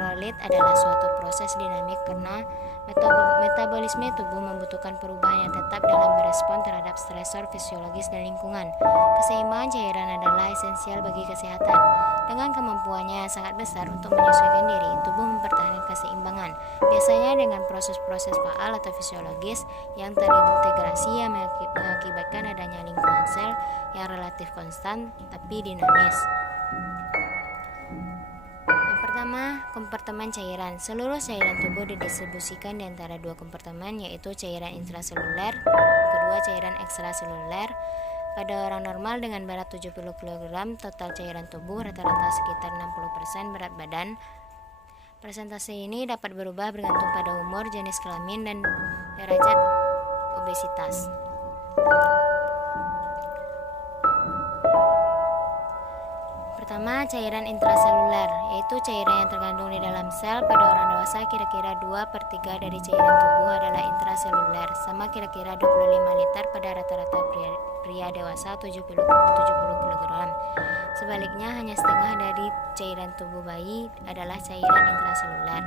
elektrolit adalah suatu proses dinamik karena metabolisme tubuh membutuhkan perubahan yang tetap dalam berespon terhadap stresor fisiologis dan lingkungan. Keseimbangan cairan adalah esensial bagi kesehatan. Dengan kemampuannya yang sangat besar untuk menyesuaikan diri, tubuh mempertahankan keseimbangan, biasanya dengan proses-proses faal atau fisiologis yang terintegrasi yang mengakibatkan adanya lingkungan sel yang relatif konstan tapi dinamis. Pertama, kompartemen cairan. Seluruh cairan tubuh didistribusikan di antara dua kompartemen, yaitu cairan intraseluler, kedua cairan ekstraseluler. Pada orang normal dengan berat 70 kg, total cairan tubuh rata-rata sekitar 60% berat badan. Persentase ini dapat berubah bergantung pada umur, jenis kelamin, dan derajat obesitas. Pertama, cairan intraseluler, yaitu cairan yang terkandung di dalam sel. Pada orang dewasa, kira-kira 2/3 dari cairan tubuh adalah intraseluler, sama kira-kira 25 liter pada rata-rata pria dewasa 70 kg. Sebaliknya, hanya setengah dari cairan tubuh bayi adalah cairan intraseluler.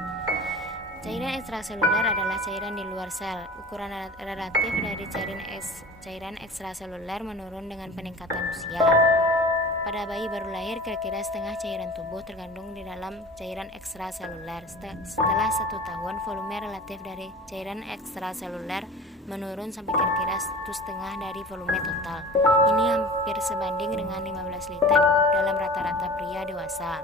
Cairan ekstraseluler adalah cairan di luar sel. Ukuran relatif dari cairan ekstraseluler menurun dengan peningkatan usia. Pada bayi baru lahir, kira-kira setengah cairan tubuh terkandung di dalam cairan ekstraseluler. Setelah 1 tahun, volume relatif dari cairan ekstraseluler menurun sampai kira-kira 1,5 dari volume total. Ini hampir sebanding dengan 15 liter dalam rata-rata pria dewasa.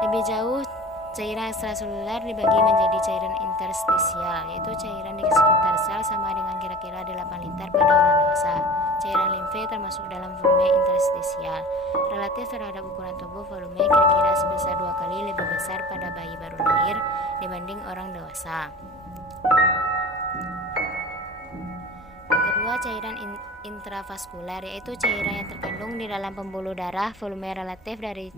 Lebih jauh, cairan ekstraseluler dibagi menjadi cairan interstisial, yaitu cairan di sekitar sel sama dengan kira-kira 8 liter pada orang dewasa. Cairan limfe termasuk dalam volume interstisial. Relatif terhadap ukuran tubuh, volume kira-kira sebesar 2 kali lebih besar pada bayi baru lahir dibanding orang dewasa. Kedua, cairan intravaskuler, yaitu cairan yang terkandung di dalam pembuluh darah. Volume relatif dari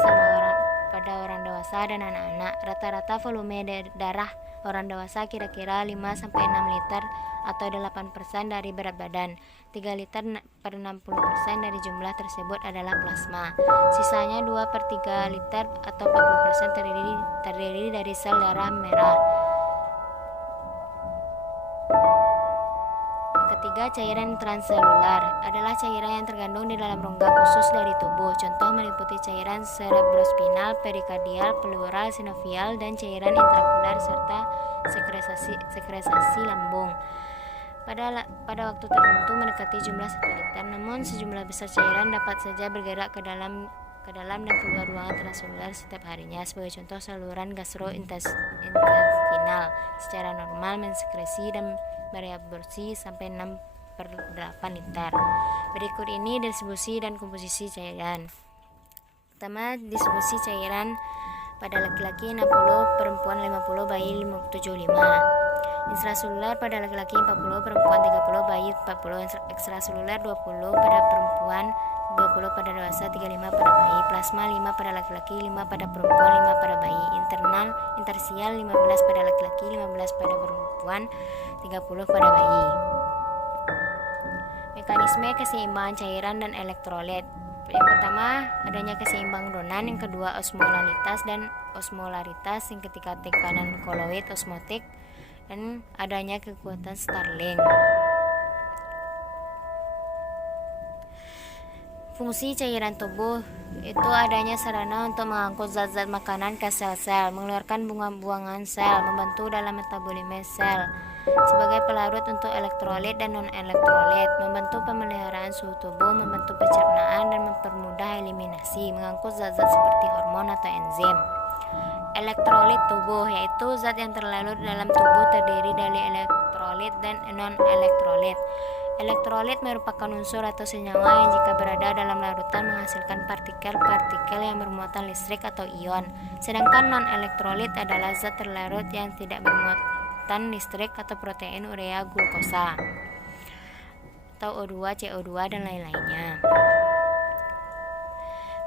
sama pada orang dewasa dan anak-anak. Rata-rata volume darah orang dewasa kira-kira 5-6 liter atau 8% dari berat badan. 3 liter per 60% dari jumlah tersebut adalah plasma. Sisanya 2/3 liter atau 40% terdiri dari sel darah merah. Ketiga, cairan transselular adalah cairan yang terkandung di dalam rongga khusus dari tubuh. Contoh meliputi cairan cerebrospinal, perikardial, pleural, sinovial, dan cairan intraokular serta sekresasi lambung. Pada waktu tertentu mendekati jumlah 1 liter, namun sejumlah besar cairan dapat saja bergerak ke dalam dan keluar ruangan transselular setiap harinya. Sebagai contoh, saluran gastrointestinal secara normal mensekresi dan bereabsorpsi sampai 6/8 liter. Berikut ini distribusi dan komposisi cairan. Pertama, distribusi cairan pada laki-laki 60, perempuan 50, bayi 75. Intraseluler pada laki-laki 40, perempuan 30, bayi 40. Ekstraseluler 20 pada perempuan, 20 pada dewasa, 35 pada bayi. Plasma 5 pada laki-laki, 5 pada perempuan, 5 pada bayi. Intersial 15 pada laki-laki, 15 pada perempuan, 30 pada bayi. Mekanisme keseimbangan cairan dan elektrolit. Yang pertama, adanya keseimbangan Donan. Yang kedua, osmolaritas dan osmolaritas. Yang ketiga, tekanan koloid osmotik, dan adanya kekuatan Starling. Fungsi cairan tubuh itu adanya sarana untuk mengangkut zat-zat makanan ke sel-sel, mengeluarkan buangan sel, membantu dalam metabolisme sel, sebagai pelarut untuk elektrolit dan non-elektrolit, membantu pemeliharaan suhu tubuh, membantu pencernaan dan mempermudah eliminasi, mengangkut zat-zat seperti hormon atau enzim. Elektrolit tubuh, yaitu zat yang terlarut dalam tubuh terdiri dari elektrolit dan non-elektrolit. Elektrolit merupakan unsur atau senyawa yang jika berada dalam larutan menghasilkan partikel-partikel yang bermuatan listrik atau ion. Sedangkan non-elektrolit adalah zat terlarut yang tidak bermuatan listrik atau protein urea glukosa atau O2, CO2, dan lain-lainnya.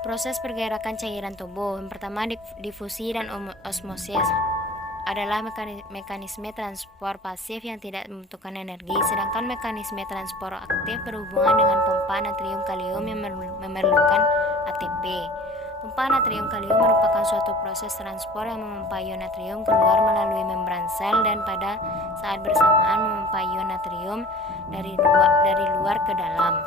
Proses pergerakan cairan tubuh. Yang pertama, difusi dan osmosis adalah mekanisme transport pasif yang tidak membutuhkan energi, sedangkan mekanisme transport aktif berhubungan dengan pompa natrium kalium yang memerlukan ATP. Tumpahan natrium kalium merupakan suatu proses transport yang memompa ion natrium keluar melalui membran sel dan pada saat bersamaan memompa ion natrium dari luar ke dalam.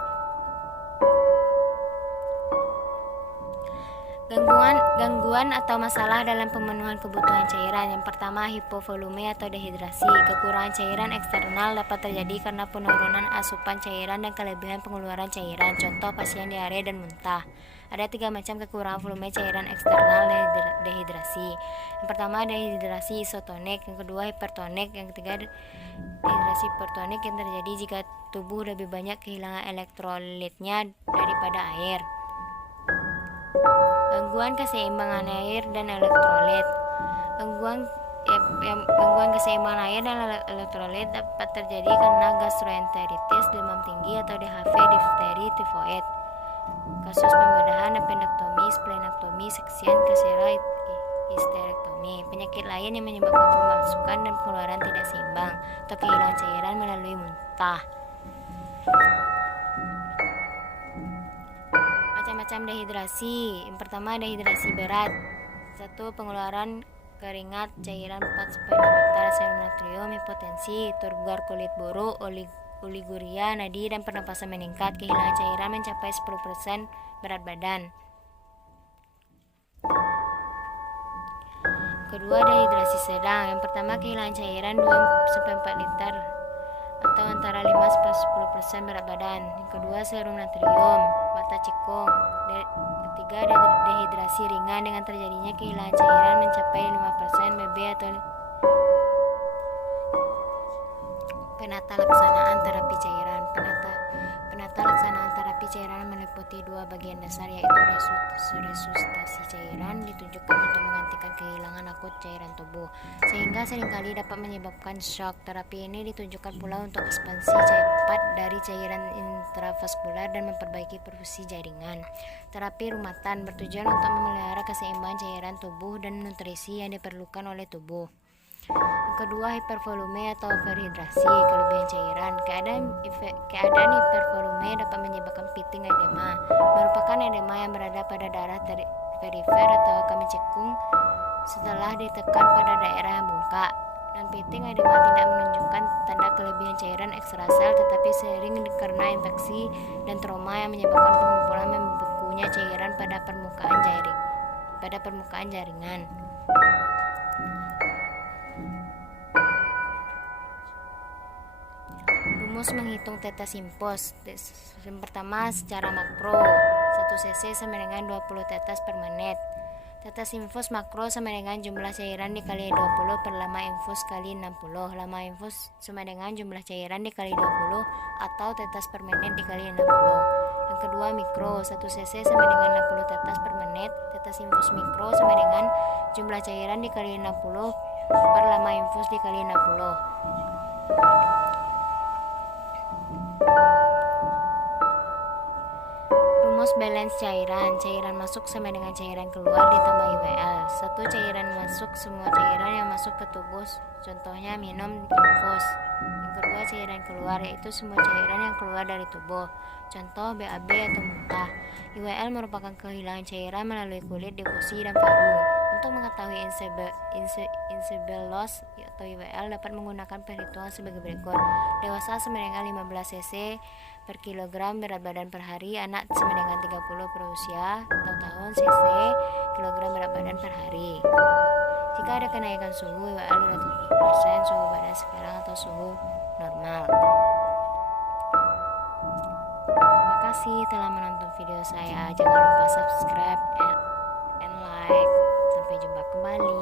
Gangguan atau masalah dalam pemenuhan kebutuhan cairan. Yang pertama, hipovolume atau dehidrasi. Kekurangan cairan eksternal dapat terjadi karena penurunan asupan cairan dan kelebihan pengeluaran cairan. Contoh, pasien diare dan muntah. Ada 3 macam kekurangan volume cairan eksternal dehidrasi. Yang pertama, dehidrasi isotonik. Yang kedua, hipertonik. Yang ketiga, dehidrasi hipertonik yang terjadi jika tubuh lebih banyak kehilangan elektrolitnya daripada air. Gangguan keseimbangan air dan elektrolit. Gangguan keseimbangan air dan elektrolit dapat terjadi karena gastroenteritis, demam tinggi atau DHV, difteri, tifoid. Kasus pembedahan appendektomi, splenektomi, seksian, kasera, histerektomi. Penyakit lain yang menyebabkan pemasukan dan pengeluaran tidak seimbang atau kehilangan cairan melalui muntah. Macam-macam dehidrasi. Yang pertama, dehidrasi berat. 1. Pengeluaran keringat cairan 4-6 liter, serum natrium, hipotensi, turgor kulit buruk, oliguria, nadi dan pernapasan meningkat, kehilangan cairan mencapai 10% berat badan. Kedua, dehidrasi sedang. Yang pertama, kehilangan cairan 2-4 liter atau antara 5-10% berat badan. Yang kedua, serum natrium, bata cekung. Ketiga, dehidrasi ringan dengan terjadinya kehilangan cairan mencapai 5% BB atau penata laksanaan terapi cairan. Penata laksanaan terapi cairan meliputi 2 bagian dasar, yaitu resusitasi cairan ditunjukkan untuk menggantikan kehilangan akut cairan tubuh, sehingga seringkali dapat menyebabkan shock. Terapi ini ditunjukkan pula untuk ekspansi cepat dari cairan intravaskular dan memperbaiki perfusi jaringan. Terapi rumatan bertujuan untuk memelihara keseimbangan cairan tubuh dan nutrisi yang diperlukan oleh tubuh. Yang kedua, hipervolume atau overhidrasi, kelebihan cairan. Keadaan hipervolume dapat menyebabkan pitting edema, merupakan edema yang berada pada daerah perifer atau kami cekung setelah ditekan pada daerah yang bengkak. Dan pitting edema tidak menunjukkan tanda kelebihan cairan ekstrasel, tetapi sering karena infeksi dan trauma yang menyebabkan pengumpulan membekunya cairan pada permukaan jaringan. Rumus menghitung tetes infus. Yang pertama, secara makro, 1 cc sama dengan 20 tetes per menit. Tetes infus makro sama dengan jumlah cairan dikali 20 per lama infus kali 60. Lama infus sama dengan jumlah cairan dikali 20 atau tetes per menit dikali 60. Yang kedua, mikro, 1 cc sama dengan 60 tetes per menit. Tetes infus mikro sama dengan jumlah cairan dikali 60 per lama infus dikali 60. Rumus balance cairan. Cairan masuk sama dengan cairan keluar ditambah IWL. 1. Cairan masuk, semua cairan yang masuk ke tubuh, contohnya minum, infus. Yang kedua, cairan keluar, yaitu semua cairan yang keluar dari tubuh, contoh BAB atau muntah. IWL merupakan kehilangan cairan melalui kulit, difusi, dan paru. Untuk mengetahui insible loss atau IWL dapat menggunakan perhitungan sebagai berikut. Dewasa sama dengan 15 cc per kilogram berat badan per hari, anak sama dengan 30 per usia atau tahun cc kilogram berat badan per hari. Jika ada kenaikan suhu, IWL 200% suhu badan sekarang atau suhu normal. Terima kasih telah menonton video saya. Jangan lupa subscribe and like. Sampai jumpa kembali.